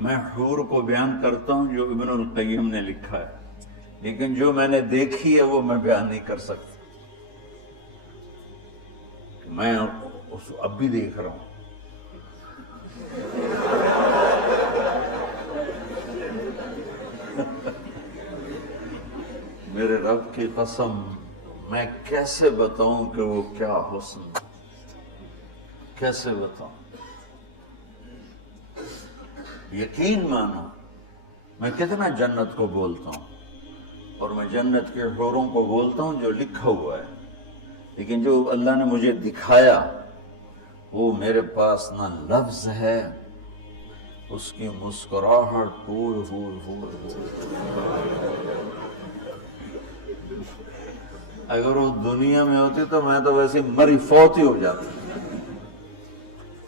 میں حور کو بیان کرتا ہوں جو ابن القیم نے لکھا ہے، لیکن جو میں نے دیکھی ہے وہ میں بیان نہیں کر سکتا. میں اس اب بھی دیکھ رہا ہوں. میرے رب کی قسم میں کیسے بتاؤں کہ وہ کیا حسن، کیسے بتاؤں. یقین مانو میں کتنا جنت کو بولتا ہوں اور میں جنت کے حوروں کو بولتا ہوں جو لکھا ہوا ہے، لیکن جو اللہ نے مجھے دکھایا وہ میرے پاس نہ لفظ ہے. اس کی مسکراہٹ اگر وہ دنیا میں ہوتی تو میں تو ویسے مری فوت ہی ہو جاتا.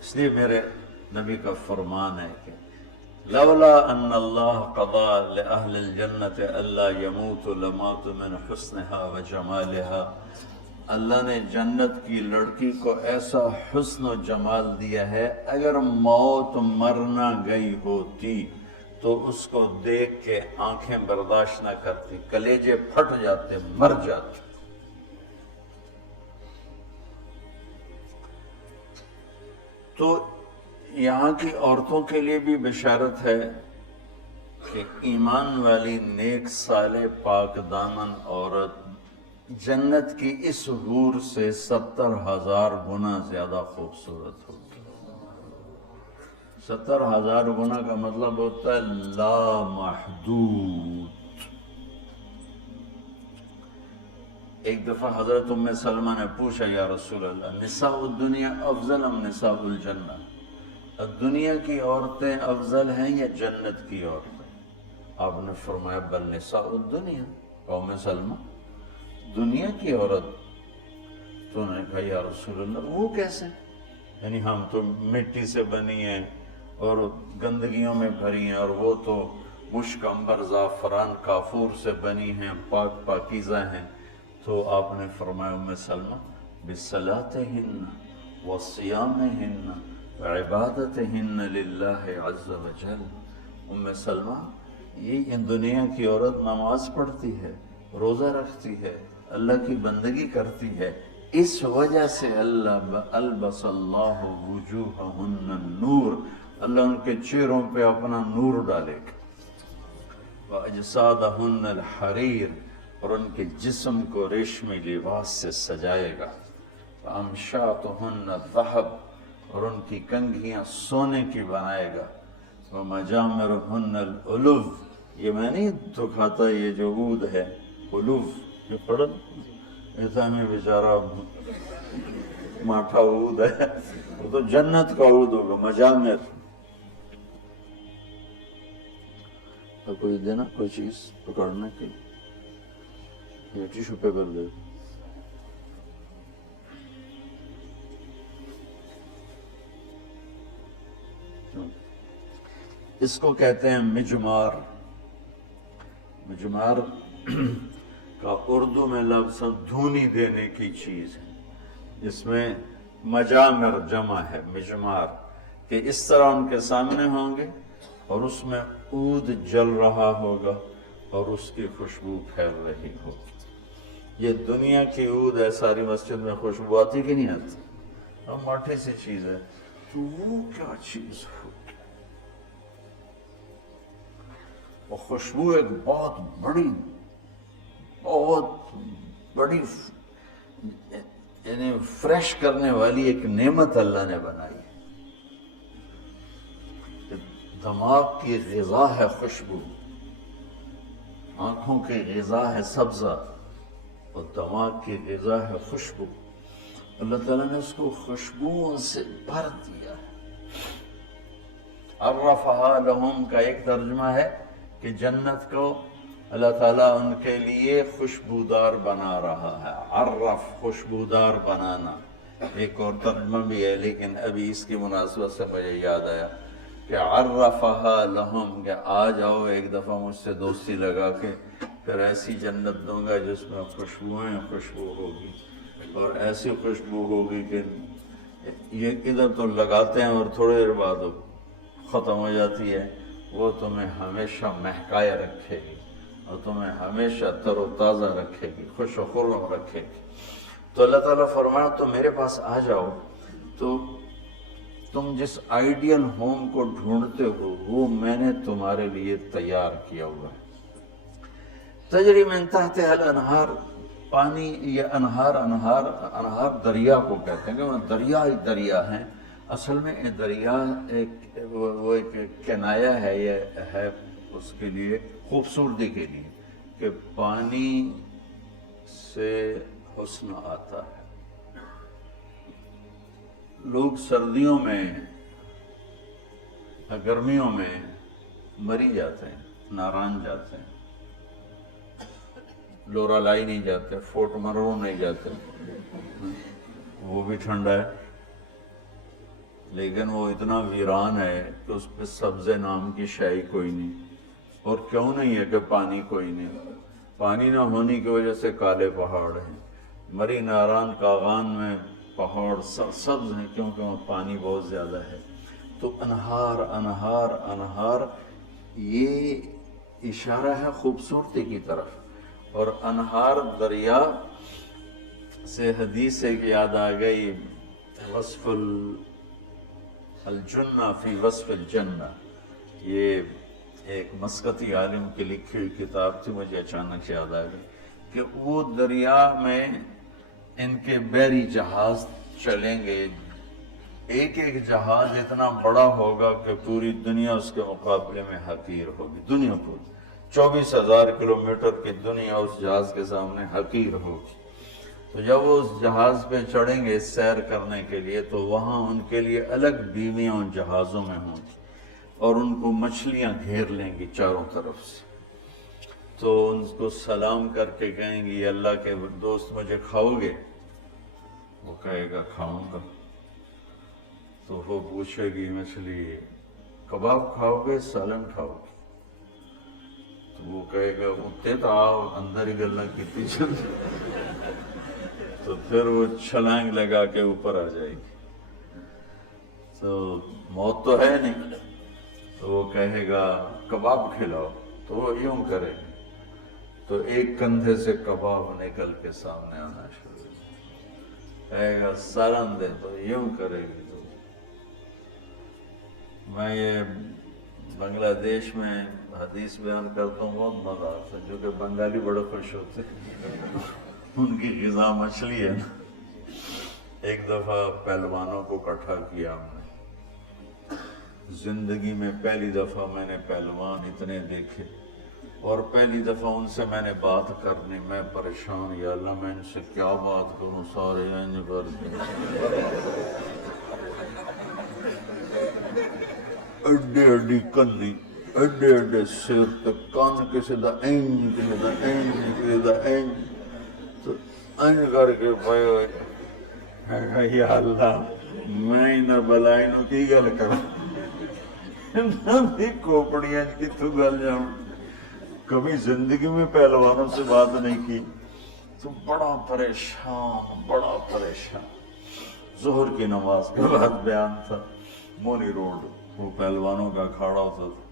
اس لیے میرے نبی کا فرمان ہے کہ لولا ان اللہ قضا لأہل الجنت الا يموت لمات من حسنها وجمالها. اللہ نے جنت کی لڑکی کو ایسا حسن و جمال دیا ہے، اگر موت مرنا گئی ہوتی تو اس کو دیکھ کے آنکھیں برداشت نہ کرتی، کلیجے پھٹ جاتے، مر جاتے. تو یہاں کی عورتوں کے لیے بھی بشارت ہے کہ ایمان والی نیک صالح پاک دامن عورت جنت کی اس حور سے 70,000 گنا زیادہ خوبصورت ہوگی. 70,000 گنا کا مطلب ہوتا ہے لا محدود. ایک دفعہ حضرت ام سلمہ نے پوچھا یا رسول اللہ نساء الدنیا افضل ام نساء الجنہ؟ دنیا کی عورتیں افضل ہیں یا جنت کی عورتیں؟ آپ نے فرمایا بل نساء الدنیا. ام سلمہ دنیا کی عورت. تو نے کہا یا رسول اللہ وہ کیسے؟ یعنی ہم تو مٹی سے بنی ہیں اور گندگیوں میں بھری ہیں، اور وہ تو مشک عنبر زعفران کافور سے بنی ہیں، پاک پاکیزہ ہیں. تو آپ نے فرمایا ام سلمہ بصلاتہن وصیامہن وعبادتہن للہ عز وجل. ام سلمہ یہ ان دنیا کی عورت نماز پڑھتی ہے، روزہ رکھتی ہے، اللہ کی بندگی کرتی ہے، اس وجہ سے اللہ البس اللہ وجوہہن النور، اللہ ان کے چہروں پہ اپنا نور ڈالے گا. وَأَجْسَادَهُنَّ الْحَرِيرُ، اور ان کے جسم کو ریشمی لباس سے سجائے گا. وَأَمْشَاطُهُنَّ الذَّهَبُ، اور ان کی کنگھیاں سونے کی بنائے گا. وَمَجَامِرُهُنَّ الْأُلُوفُ، یہ میں نہیں دکھاتا یہ جو عود ہے الوف، یہ پڑھن ایسا میں بیچارہ ماٹھا عود ہے، وہ تو جنت کا عود ہوگا. مجامر. کوئی دینا کوئی چیز پکڑنے کی، یہ ٹیشو پیپر دے. اس کو کہتے ہیں مجمار. مجمار کا اردو میں لفظ دھونی دینے کی چیز ہے، جس میں مجامر جمع ہے مجمار، کہ اس طرح ان کے سامنے ہوں گے اور اس میں عود جل رہا ہوگا اور اس کی خوشبو پھیل رہی ہوگی. یہ دنیا کی عود ہے، ساری مسجد میں خوشبو آتی کہ نہیں آتی؟ ہم ماٹھی سی چیز ہے، تو وہ کیا چیز ہوگی؟ وہ خوشبو ایک بہت بڑی یعنی فریش کرنے والی ایک نعمت اللہ نے بنائی ہے. دماغ کی غذا ہے خوشبو، آنکھوں کی غذا ہے سبزہ، اور دماغ کی غذا ہے خوشبو. اللہ تعالیٰ نے اس کو خوشبوؤں سے بھر دیا. عرفہا لہم کا ایک ترجمہ ہے کہ جنت کو اللہ تعالیٰ ان کے لیے خوشبودار بنا رہا ہے. عرف خوشبودار بنانا. ایک اور ترجمہ بھی ہے لیکن ابھی اس کی مناسبت سے مجھے یاد آیا کہ عرفہا لہم، کہ آ جاؤ ایک دفعہ مجھ سے دوستی لگا کے، پھر ایسی جنت دوں گا جس میں خوشبو ہوگی، اور ایسی خوشبو ہوگی کہ یہ ادھر تو لگاتے ہیں اور تھوڑے دیر بعد ختم ہو جاتی ہے، وہ تمہیں ہمیشہ مہکائے رکھے گی اور تمہیں ہمیشہ تر و تازہ رکھے گی، خوش و خرم رکھے گی۔ تو اللہ تعالیٰ فرمایا تو میرے پاس آ جاؤ، تو تم جس آئیڈیل ہوم کو ڈھونڈتے ہو وہ میں نے تمہارے لیے تیار کیا ہوا ہے۔ تجری من تحتها الانہار، پانی، یہ انہار دریا کو کہتے ہیں کہ وہ دریا ہی دریا ہیں۔ اصل میں یہ دریا وہ ایک کنایا ہے، یہ ہے اس کے لیے خوبصورتی کے لیے کہ پانی سے حسن آتا ہے۔ لوگ سردیوں میں، گرمیوں میں مری جاتے ہیں، ناران جاتے ہیں، لورالائی نہیں جاتے، فورٹ مرو نہیں جاتے، وہ بھی ٹھنڈا ہے لیکن وہ اتنا ویران ہے کہ اس پہ سبزے نام کی شے کوئی نہیں۔ اور کیوں نہیں ہے کہ پانی کوئی نہیں؟ پانی نہ ہونے کی وجہ سے کالے پہاڑ ہیں۔ مری ناران کاغان میں پہاڑ سرسبز ہیں کیونکہ وہاں پانی بہت زیادہ ہے۔ تو انہار انہار انہار، یہ اشارہ ہے خوبصورتی کی طرف۔ اور انہار دریا سے حدیث ایک یاد آ گئی، وصف الجنہ فی وصف الجنہ، یہ ایک مسقطی عالم کی لکھی ہوئی کتاب تھی، مجھے اچانک یاد آ گئی کہ وہ دریا میں ان کے بحری جہاز چلیں گے، ایک ایک جہاز اتنا بڑا ہوگا کہ پوری دنیا اس کے مقابلے میں حقیر ہوگی۔ دنیا پوری 24,000 کلومیٹر کی دنیا اس جہاز کے سامنے حقیر ہوگی۔ تو جب وہ اس جہاز پہ چڑھیں گے سیر کرنے کے لیے تو وہاں ان کے لیے الگ بیویاں ان جہازوں میں ہوں گی اور ان کو مچھلیاں گھیر لیں گی چاروں طرف سے۔ تو ان کو سلام کر کے کہیں گی اللہ کے دوست مجھے کھاؤ گے؟ وہ کہے گا کھاؤں گا۔ تو وہ پوچھے گی مچھلی کباب کھاؤ گے سالن کھاؤ گے؟ تو وہ کہے گا اتے تو آؤ اندر ہی گلنا کیتی چلتی۔ تو پھر وہ چھلانگ لگا کے اوپر آ جائے گی۔ تو موت تو ہے نہیں، تو وہ کہے گا کباب کھلاؤ، تو وہ یوں کرے گا تو ایک کندھے سے کباب نکل کے سامنے آنا شروع کہے گا سالن دے، تو یوں کرے گی۔ تو میں یہ بنگلہ دیش میں حدیث بیان کرتا ہوں، بہت مزہ آتا ہے، جو کہ بنگالی بڑے خوش ہوتے ہیں، ان کی غذا مچھلی ہے نا۔ ایک دفعہ پہلوانوں کو اکٹھا کیا ہم نے، زندگی میں پہلی دفعہ میں نے پہلوان اتنے دیکھے اور پہلی دفعہ ان سے میں نے بات کرنی، میں پریشان، یا اللہ میں ان سے کیا بات کروں، سارے انج کر کے اڈے اڈی کنی، اڈے اڈے سر تے کان کسی دا انج کسی دا انج کسی دا انج، تو انج کر کے پائے یا اللہ میں نہ بلائی نو کی گل کروں، نہ کوپڑیاں کی تو گل جاؤں، کبھی زندگی میں پہلوانوں سے بات نہیں کی۔ تو بڑا پریشان، بڑا پریشان۔ ظہر کی نماز کے بعد بیان تھا، مونی روڈ، وہ پہلوانوں کا اکھاڑا ہوتا تھا۔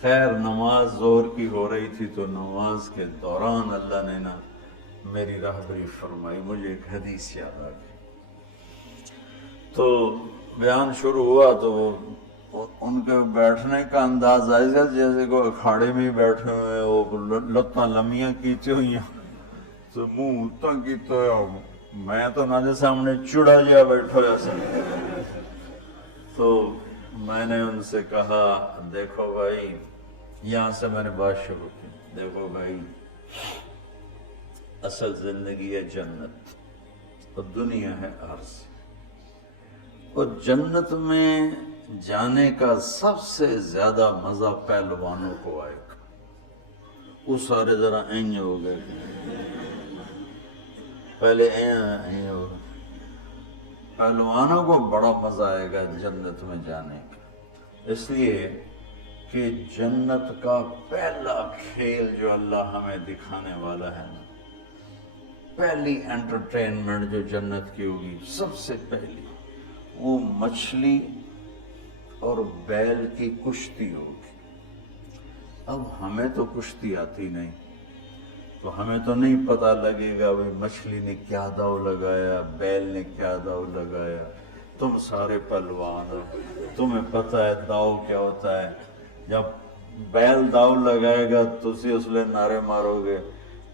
خیر نماز ظہر کی ہو رہی تھی تو نماز کے دوران اللہ نے نا میری رہبری فرمائی، مجھے ایک حدیث یاد آ گئی۔ تو بیان شروع ہوا تو ان کے بیٹھنے کا انداز ایسا جیسے کوئی اکھاڑے میں ہی بیٹھے ہوئے، وہ لتاں لمیاں کیتی ہوئی ہیں، تو منہ اتنا کیتا ہوا، میں تو نہ سامنے چڑا جا بیٹھا ہوا سا۔ تو میں نے ان سے کہا دیکھو بھائی، یہاں سے میں نے بات شروع کی، دیکھو بھائی اصل زندگی ہے جنت اور دنیا ہے عرض، اور جنت میں جانے کا سب سے زیادہ مزہ پہلوانوں کو آئے گا۔ وہ سارے ذرا اینج ہو گئے، پہلے این ہو گئے۔ پہلوانوں کو بڑا مزہ آئے گا جنت میں جانے کا، اس لیے کہ جنت کا پہلا کھیل جو اللہ ہمیں دکھانے والا ہے نا، پہلی انٹرٹینمنٹ جو جنت کی ہوگی سب سے پہلی، وہ مچھلی اور بیل کی کشتی ہوگی۔ اب ہمیں تو کشتی آتی نہیں، تو ہمیں تو نہیں پتہ لگے گا بھئی مچھلی نے کیا داؤ لگایا، بیل نے کیا داؤ لگایا۔ تم سارے پہلوان ہو، تمہیں پتہ ہے داؤ کیا ہوتا ہے۔ جب بیل داؤ لگائے گا تو اس لئے نعرے مارو گے،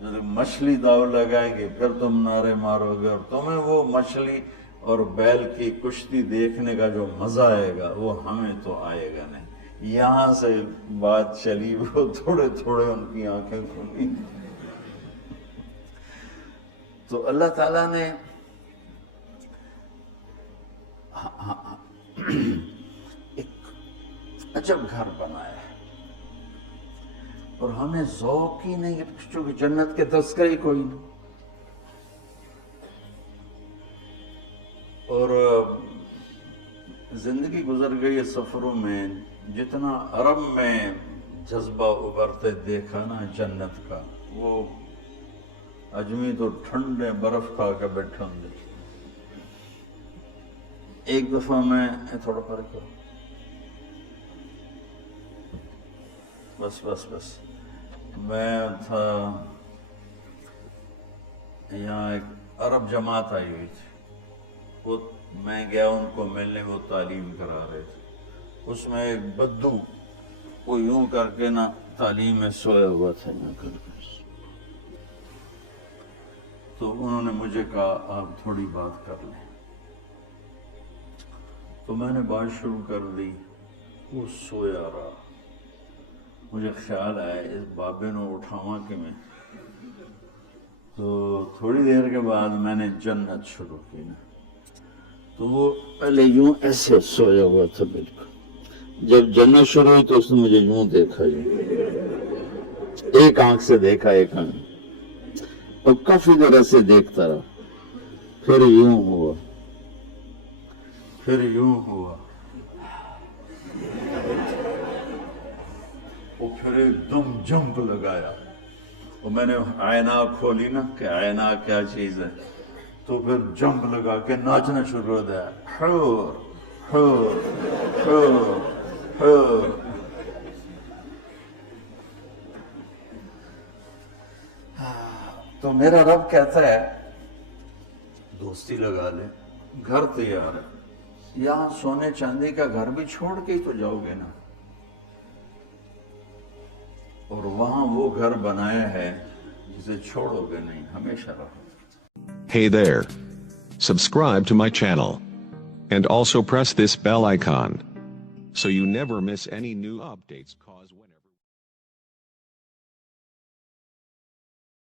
جب مچھلی داؤ لگائے گی پھر تم نعرے مارو گے، اور تمہیں وہ مچھلی اور بیل کی کشتی دیکھنے کا جو مزہ آئے گا وہ ہمیں تو آئے گا نہیں۔ یہاں سے بات چلی، وہ تھوڑے تھوڑے ان کی آنکھیں کھلی۔ تو اللہ تعالیٰ نے ایک عجب گھر بنایا ہے، اور ہمیں ذوق ہی نہیں، چونکہ جنت کے تذکرے ہی کوئی نہیں۔ اور زندگی گزر گئی سفروں میں، جتنا عرب میں جذبہ ابھرتے دیکھا نا جنت کا، وہ اجمی تو ٹھنڈے برف کھا کے بیٹھے ہوں گے۔ ایک دفعہ میں تھوڑا فرق کروں، بس میں تھا یہاں، ایک عرب جماعت آئی ہوئی تھی، وہ میں گیا ان کو ملنے، وہ تعلیم کرا رہے تھے۔ اس میں ایک بدو وہ یوں کر کے نا تعلیم میں سویا ہوا تھا، تو انہوں نے مجھے کہا آپ تھوڑی بات کر لیں، تو میں نے بات شروع کر دی۔ وہ سویا رہا، مجھے خیال آیا اس بابے نے اٹھاواں کہ میں، تو تھوڑی دیر کے بعد میں نے جنت شروع کی نا، تو وہ پہلے یوں ایسے سویا ہوا تھا بالکل۔ جب جنت شروع ہوئی تو اس نے مجھے یوں دیکھا، ایک آنکھ سے دیکھا، ایک آنکھ، اور کافی دیر سے دیکھتا رہا، پھر یوں ہوا، پھر یوں ہوا، وہ پھر ایک دم جمپ لگایا، اور میں نے آئینہ کھولی نا کہ آئینہ کیا چیز ہے، تو پھر جمپ لگا کے ناچنا شروع ہو گیا، حور حور حور حور۔ تو میرا رب کہتا ہے دوستی لگا لے، گھر تیار ہے، یہاں سونے چاندی کا گھر بھی چھوڑ کے ہی تو جاؤ گے نا، اور وہاں وہ گھر بنایا ہے جسے چھوڑو گے نہیں، ہمیشہ رہو۔ Hey there. Subscribe to my channel. And also press this bell icon so you never miss any new updates, cause whenever